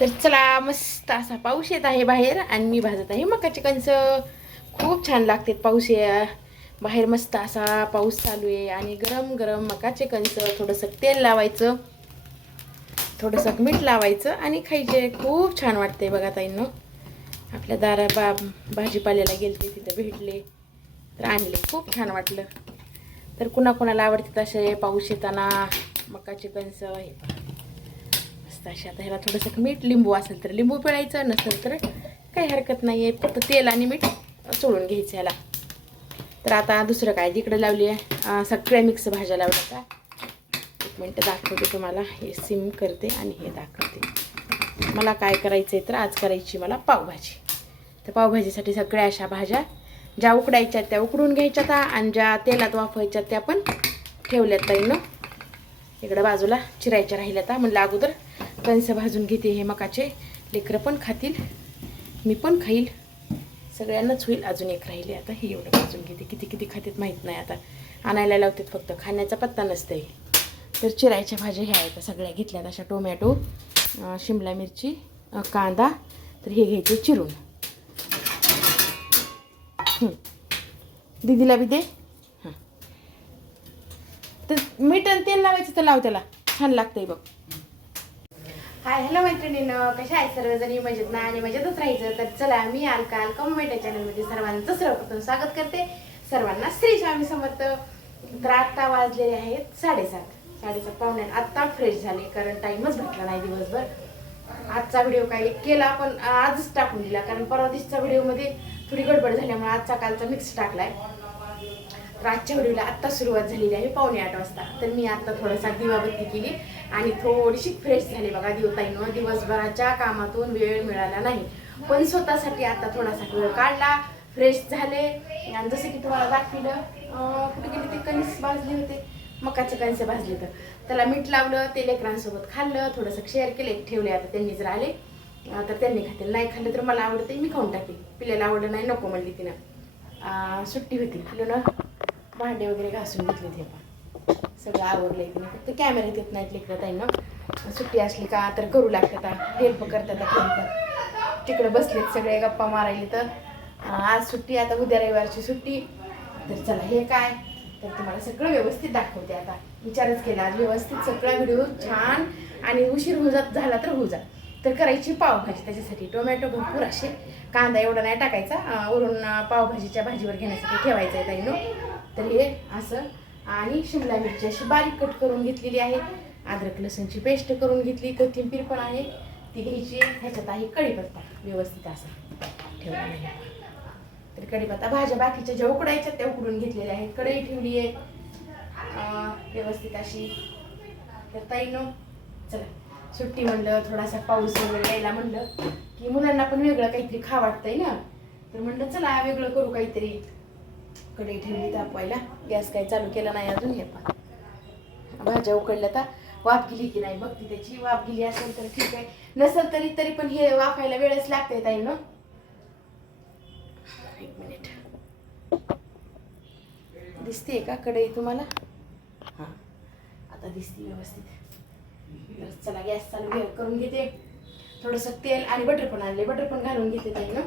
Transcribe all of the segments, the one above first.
तर चला, मस्त असा पाऊस येत आहे बाहेर आणि मी भाजत आहे मकाचे कणस. खूप छान लागतात पाऊस बाहेर. मस्त असा पाऊस चालू आहे आणि गरम गरम मकाचे कणस, थोडंसं तेल लावायचं, थोडंसं मीठ लावायचं आणि खायचे. खूप छान वाटते बघा ताईंनो. आपल्या भाजीपाल्याला गेलते, तिथं भेटले तर आणले. खूप छान वाटलं. तर कुणाकुणाला आवडते तसे पाऊस येताना मकाचे कणस हे मस्त असे. आता ह्याला थोडंसं मीठ, लिंबू असेल तर लिंबू पिळायचं, नसेल तर काही हरकत नाही आहे, फक्त तेल आणि मीठ चोळून घ्यायचं ह्याला. तर आता दुसरं काय तिकडे लावली आहे, सगळ्या मिक्स भाज्या लावल्या. आता 1 मिनटं दाखवते तुम्हाला. हे सिम करते आणि हे दाखवते. मला काय करायचं आहे तर आज करायची मला पावभाजी. तर पावभाजीसाठी सगळ्या अशा भाज्या ज्या उकडायच्या त्या उकडून घ्यायच्यात आणि ज्या तेलात वाफवायच्या त्या पण ठेवल्यात ताईनं इकडं बाजूला. चिरायच्या राहिल्यात. म्हणलं अगोदर कणस भाजून घेते. हे मकाचे लेकरं पण खातील, मी पण खाईल, सगळ्यांनाच होईल. अजून एक राहिले. आता हे एवढं भाजून घेते. किती किती खातात माहीत नाही. आता आणायला लावतात, फक्त खाण्याचा पत्ता नसते. तर चिरायच्या भाज्या ह्या आहेत सगळ्या घेतल्यात अशा. टोमॅटो, शिमला मिरची, कांदा. तर हे घ्यायचे चिरून. दीदीला बी दे. हां, तर मीठ आणि तेल लावायचं तर लाव, त्याला छान लागतंय बघ. हाय, हॅलो मैत्रिणीनं, कशा आहे सर्वजणी? मजेत ना? आणि मजेतच राहायचं. तर चला, मी अलका कमेंट चॅनलमध्ये सर्वांचं सर्वप्रथम स्वागत करते. सर्वांना श्री स्वामी समर्थ. तर आत्ता वाजलेले आहेत 7:30 पावणे. आत्ता फ्रेश झाले, कारण टाईमच भेटला नाही दिवसभर. आजचा व्हिडिओ काही केला पण आजच टाकून दिला, कारण परवा दिवसच्या व्हिडिओमध्ये थोडी गडबड झाल्यामुळे आजचा कालचा मिक्स टाकलाय. तर आजच्या व्हिडिओला आत्ता सुरुवात झालेली आहे 7:45 वाजता. तर मी आत्ता थोडासा दिवाबत्ती केली आणि थोडीशी फ्रेश झाली बघा. दिवताईनं दिवसभराच्या कामातून वेळ मिळाला नाही, पण स्वतःसाठी आता थोडासा वेळ काढला, फ्रेश झाले. आणि जसं की तुम्हाला दाखविलं, कुठे गेले ते कणीस भाजले होते, मकाचे कणस भाजले. तर त्याला मीठ लावलं, ते लेकरांसोबत खाल्लं, थोडंसं शेअर केले. ठेवले आता. त्यांनी जर आले तर त्यांनी खातील, नाही खाल्लं तर मला आवडते मी खाऊन टाकेल. पिल्याला आवडलं नाही, नको म्हणली तिनं. सुट्टी होती, पिलं भांडे वगैरे घासून घेतले. ते पण सगळं आवडलंय तिने. फक्त कॅमेऱ्यात येत नाहीत लेकरं ताईंना. सुट्टी असली का तर करू लागतात, हेल्प करतात. तिकडे बसलेत सगळे गप्पा मारायले. तर आज सुट्टी, आता उद्या रविवारची सुट्टी. तर चला, हे काय तर तुम्हाला सगळं व्यवस्थित दाखवते. आता विचारच केला आज व्यवस्थित सगळा व्हिडिओ छान. आणि उशीर झाला तर होऊ जा. तर करायची पावभाजी. त्याच्यासाठी टोमॅटो भरपूर असे, कांदा एवढा नाही टाकायचा, वरून पावभाजीच्या भाजीवर घेण्यासाठी ठेवायचं आहे ताईनं. तर हे असं. आणि शिमला मिरची अशी बारीक कट करून घेतलेली आहे. अद्रक लसूणची पेस्ट करून घेतली. कोथिंबीर पण आहे ती घ्यायची. ह्याच्यात आहे कढीपत्ता व्यवस्थित असा ठेवला आहे. तर कढीपत्ता, भाज्या बाकीच्या ज्या उकडायच्या त्या उकडून घेतलेल्या आहेत. कढई ठेवली आहे व्यवस्थित अशी. तर ताईनं चला, सुट्टी म्हणलं, थोडासा पाऊस वगैरे यायला म्हणलं की मुलांना पण वेगळं काहीतरी खा वाटतंय ना. तर म्हणलं चला वेगळं करू काहीतरी. कढई ठेवली तापवायला, गॅस काही चालू केला नाही अजून. हे पण भाज्या उकडल्या. तर वाफ गेली की नाही बघते त्याची. वाफ गेली असेल तर ठीक आहे, नसेल तरी पण हे वाफायला वेळच लागते ताई ना. 1 मिनिट. दिसते का कढई तुम्हाला? हां, आता दिसते व्यवस्थित. तर चला, गॅस चालू करून घेते. थोडंसं तेल आणि बटर पण आणले, बटर पण घालून घेते ताई ना.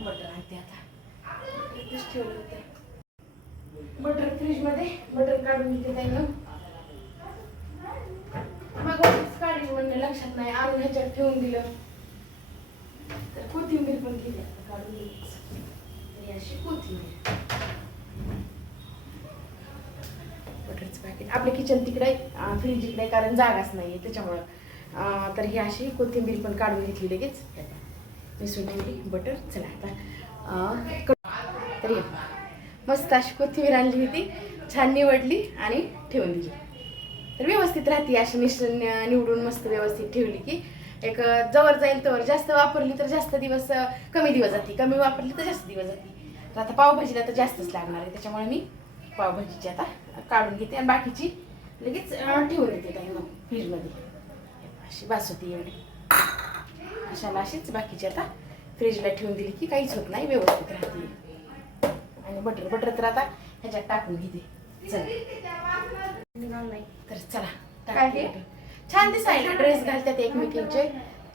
बटर आणते आता. ठेवलं होते बटर फ्रीजमध्ये, बटर काढून घेते ताई ना. मग काढली म्हणलं, लक्षात नाही, आणून ह्याच्यात ठेवून दिलं. तर कोथिंबीर पण केली आता काढून घ्यायची. अशी कोथिंबीर, बटरचं पॅकेट. आपलं किचन तिकडे, फ्रीज इकडे, कारण जागाच नाही आहे त्याच्यामुळं. तर ही अशी कोथिंबीर पण काढून घेतली लगेच. मिसळून ठेवली बटर. चला आता तर ये मस्त अशी कोथिंबीर आणली होती, छान निवडली आणि ठेवून दिली. तर व्यवस्थित राहते अशी मिश्रण निवडून मस्त व्यवस्थित ठेवली की एक जवळ जाईल तर. जास्त वापरली तर जास्त दिवस, कमी दिवस जाते, कमी वापरली तर जास्त दिवस जाते. तर आता पावभाजीला तर जास्तच लागणार आहे, त्याच्यामुळे मी पावभाजीची आता काढून घेते आणि बाकीची लगेच ठेवून देते काही मग फ्रीजमध्ये. अशी बास होती एवढी. अशाला अशीच बाकीची आता फ्रीजला ठेवून दिली की काहीच होत नाही, व्यवस्थित राहते. आणि बटर तर आता ह्याच्यात टाकून घेते. चला, नाही तर चला, छान दिसायला ड्रेस घालतात एकमेकींचे.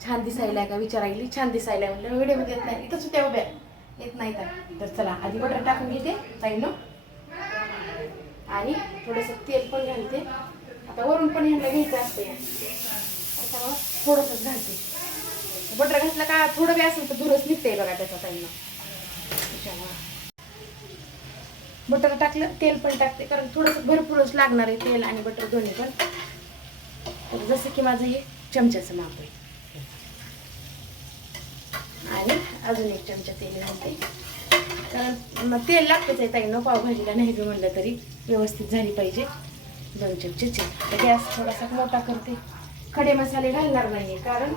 छान दिसायला का विचारायली. छान दिसायला म्हणलं व्हिडिओमध्ये येत नाही. इथंच होत्या उभ्या येत नाही तर चला आधी बटर टाकून घेते ताईनं आणि थोडंसं तेल पण घालते. आता वरून पण ह्यांना घ्यायचं असतं या त्याच्यामुळं थोडंसंच घालते. बटर घातलं का थोडं बी असेल तर धुरच निघते बघा त्याचा ताईनं. त्याच्यामुळं बटर टाकलं तेल पण टाकते कारण थोडंसं भरपूरच लागणार आहे तेल आणि बटर दोन्ही पण. तर जसं की माझं हे चमच्याचं माप आहे आणि अजून एक चमचा तेल घालते कारण मग तेल लागतंच आहे ताईनं पावभाजीला. नाही बी म्हणलं तरी व्यवस्थित झाली पाहिजे. 2 चमचे तेल. तर गॅस थोडासा मोठा करते. खडे मसाले घालणार नाही कारण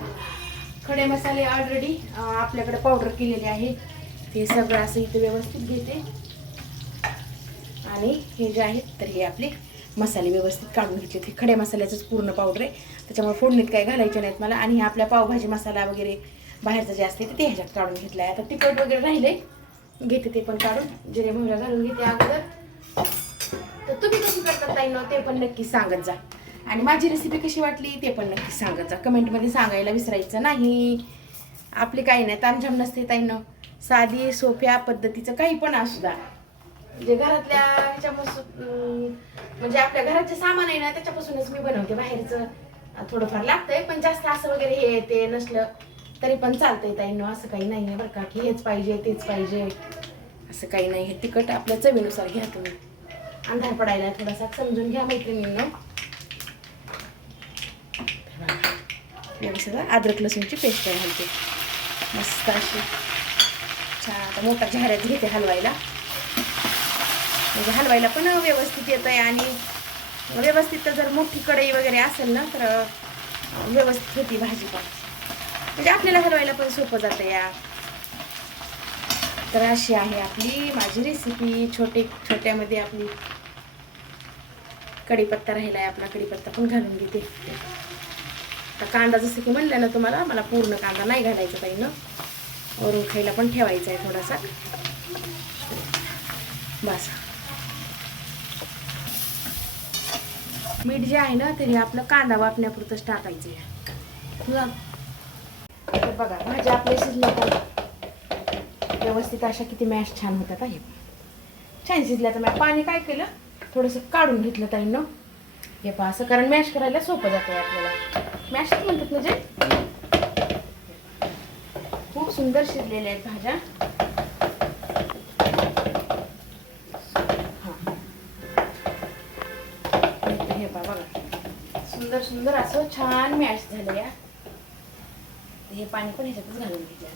खडे मसाले ऑलरेडी आपल्याकडे पावडर केलेले आहे. ते सगळं असं इथं व्यवस्थित घेते आणि हे जे आहेत तर हे आपले मसाले व्यवस्थित काढून घेतले. ते खडे मसाल्याचंच पूर्ण पावडर आहे त्याच्यामुळे फोडणीत काही घालायचे नाहीत मला. आणि हे आपल्या पावभाजी मसाला वगैरे बाहेरचं जे असते ते ह्याच्यात काढून घेतलं आहे. आता तिखट वगैरे राहिले घेते ते पण काढून. जिरे मोहऱ्या घालून घेते अगोदर. तर तुम्ही कशी करता ताईनो ते पण नक्की सांगत जा आणि माझी रेसिपी कशी वाटली ते पण नक्की सांगत जा. कमेंटमध्ये सांगायला विसरायचं नाही. आपली काही नाही तामझाम नसते ताईनो. साधी सोप्या पद्धतीचं काही पण असू द्या म्हणजे घरातल्या ह्याच्यापासून म्हणजे आपल्या घराचे सामान आहे ना त्याच्यापासूनच मी बनवते. बाहेरचं थोडंफार लागतंय पण जास्त असं वगैरे हे ते नसलं तरी पण चालतंय ताईंनो. असं काही नाही आहे बरं का की हेच पाहिजे तेच पाहिजे असं काही नाही. हे तिखट आपल्या चवीनुसार घ्या तुम्ही. अंधार पडायला थोडासा समजून घ्या मैत्रिणींनो. व्यवस्थित अद्रक लसूणची पेस्ट घालते मस्त अशी छान. आता मोठा झाऱ्यात घेते हलवायला म्हणजे हलवायला पण व्यवस्थित येत आहे आणि व्यवस्थित जर मोठी कढई वगैरे असेल ना तर व्यवस्थित होती भाजी पण म्हणजे आपल्याला हलवायला पण सोपं जातं या. तर अशी आहे आपली माझी रेसिपी. छोट्यामध्ये आपली कढीपत्ता राहिला आहे आपला. कढीपत्ता पण घालून घेते. आता कांदा जसं की म्हणलं ना तुम्हाला मला पूर्ण कांदा नाही घालायचा ताईनं. वरून खायला पण ठेवायचा आहे थोडासा बस. मीठ जे आहे ना तरी आपलं कांदा वापण्यापुरतंच टाकायचं आहे. तर बघा भाज्या आपल्या शिजल्या तर व्यवस्थित अशा किती मॅश छान होतात आहे. छान शिजल्या तर मी पाणी काय केलं थोडंसं काढून घेतलं ताईनं. हे पहा असं कारण मॅश करायला सोपं जातं आहे आपल्याला. मॅशच म्हणतात म्हणजे खूप सुंदर शिजलेल्या आहेत भाज्या. हे पहा बघा सुंदर सुंदर असं छान मॅश झालं या. हे पाणी पण ह्याच्यातच घालून घेतलं.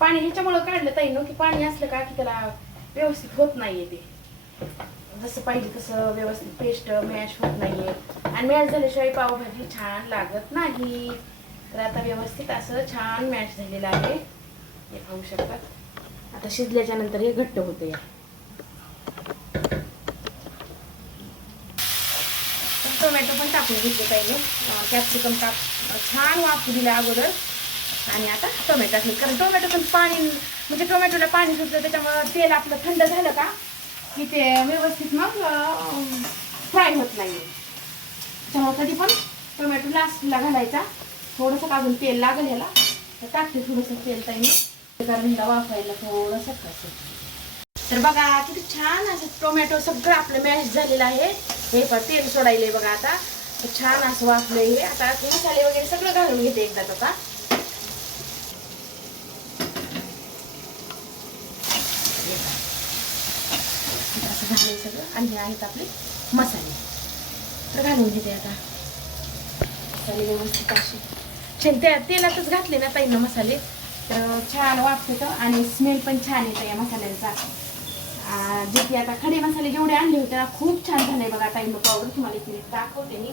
पाणी ह्याच्यामुळं काढलं ताईनो की पाणी असलं का की त्याला व्यवस्थित होत नाहीये ते जसं पाहिजे तसं व्यवस्थित पेस्ट मॅश होत नाहीये आणि मॅश झाल्याशिवाय पावभाजी छान लागत नाही. तर आता व्यवस्थित असं छान मॅश झालेलं आहे. हे पाहू शकतात. आता शिजल्याच्या नंतर हे घट्ट होते. टोमॅटो पण टाकून घेतले पाहिजे. कॅप्सिकम छान वाफू दिला अगोदर आणि आता टोमॅटो टाकले कारण टोमॅटो पाणी म्हणजे टोमॅटोला पाणी सुटलं त्याच्यामुळं तेल आपलं थंड झालं का की ते व्यवस्थित मग फ्राय होत नाही. त्याच्यामुळे कधी पण टोमॅटो लास्टला घालायचा. थोडंसं काढून तेल लागेल ह्याला तर टाकते थोडंसं तेल ताईने कारण ह्याला वाफायला थोडंसं कसं. तर बघा किती छान असं टोमॅटो सगळं आपलं मॅश झालेलं आहे. हे पण तेल सोडायलंय बघा आता छान असं वाफलंय. हे आता मसाले वगैरे सगळं घालून घेते एकदाच आता. असं झालंय सगळं आणि हे आहेत आपले मसाले तर घालून घेते आता. मसाले व्यवस्थित असे छान त्या तेलातच घातले ना ताईनं मसाले तर छान वाफतं आणि स्मेल पण छान येतं या मसाल्यांचा. जे की आता खडे मसाले जेवढे आणले होते ना खूप छान झाले बघा ताईनं पावडर. तुम्हाला इथे दाखवते मी.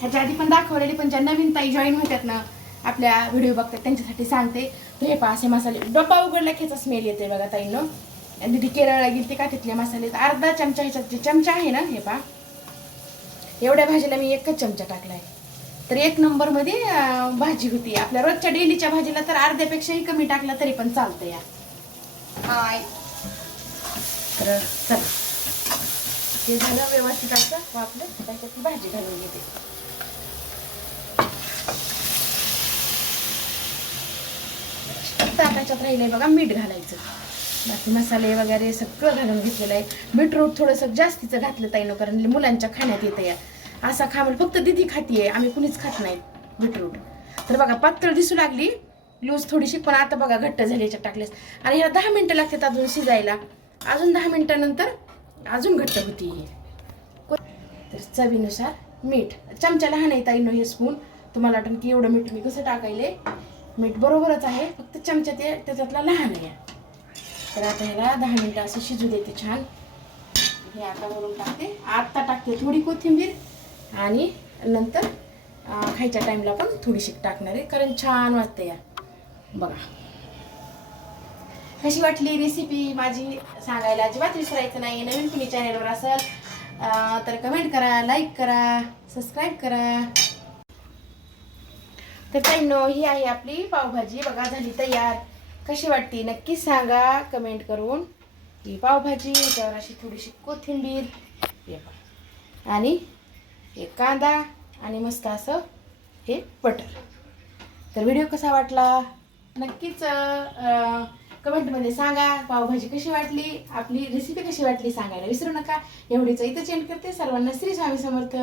ह्याच्या आधी पण दाखवलेली पण ज्या नवीन ताई जॉईन होतात ना आपल्या व्हिडिओ बघतात त्यांच्यासाठी सांगते. तर हे पहा असे मसाले डब्बा उघडला ह्याचा स्मेल येते बघा ताईनं. आणि तिथे केरळला गेली ते काठीतले मसाले अर्धा चमचा ह्याच्यात जे चमचा आहे ना हे पहा एवढ्या भाजीला मी 1च चमचा टाकलाय तर 1 नंबरमध्ये भाजी होती. आपल्या रोजच्या डेलीच्या भाजीला तर अर्ध्यापेक्षाही कमी टाकला तरी पण चालतं या. हाय तर चला हे झालं व्यवस्थित असं वापलं त्याच्यात भाजी घालून घेते. त्याच्यात राहिले बघा मीठ घालायचं. बाकी मसाले वगैरे सगळं घालून घेतलेलं आहे. बीटरूट थोडंसं जास्तीचं घातलं ताईनं, कारण मुलांच्या खाण्यात येतं या. असा खा म्हणजे फक्त दिदी खातीये, आम्ही कुणीच खात नाही बीटरूट. तर बघा पातळ दिसू लागली, लूज थोडीशी, पण आता बघा घट्ट झाली याच्यात टाकलेस. आणि ह्याला 10 मिनटं लागतात अजून शिजायला. अजून 10 मिनटानंतर अजून घट्ट होती. तर चवीनुसार मीठ, चमचा लहान आहे ताईनं हे स्पून. तुम्हाला वाटेल की एवढं मीठ मी कसं टाकायले, मीठ बरोबरच आहे, फक्त चमचा ते त्याच्यातला लहान आहे. तर आता ह्याला 10 मिनटं असं शिजू देते छान. हे आता वरून टाकते. आत्ता टाकते थोडी कोथिंबीर आणि नंतर खायच्या टाईमला पण थोडीशी टाकणार आहे, कारण छान वाटते या. बघा कशी वाटली रेसिपी माझी सांगायला अजिबात विसरायचं नाही. नवीन कुणी चॅनलवर असेल तर कमेंट करा, लाईक करा, सबस्क्राईब करा. तर ताईंनो ही आहे आपली पावभाजी. बघा झाली तयार. कशी वाटते नक्की सांगा कमेंट करून. ही पावभाजी, त्यावर अशी थोडीशी कोथिंबीर, हे आणि हे कांदा आणि मस्त असं हे बटर. तर व्हिडिओ कसा वाटला नक्कीच कमेंटमध्ये सांगा. पावभाजी कशी वाटली, आपली रेसिपी कशी वाटली सांगायला विसरू नका. एवढीच इथं चेंज करते. सर्वांना श्री स्वामी समर्थ.